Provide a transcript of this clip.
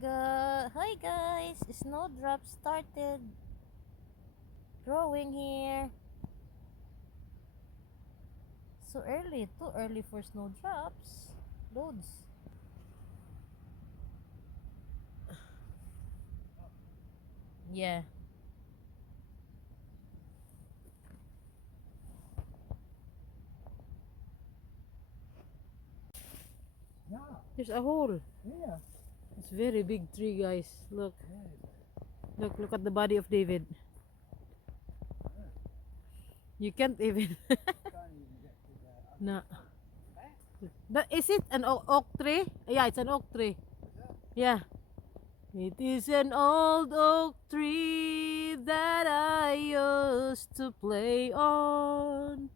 Hi guys, snowdrop started growing here. So early, too early for snowdrops. Loads. Yeah. Yeah, There's a hole. yeah. It's very big tree, guys. Look. Yeah. Look at the body of David. You can't even. Can't even get to the other No. side. Eh? Is it an oak tree? Yeah, it's an oak tree. Is that? Yeah. It is an old oak tree that I used to play on.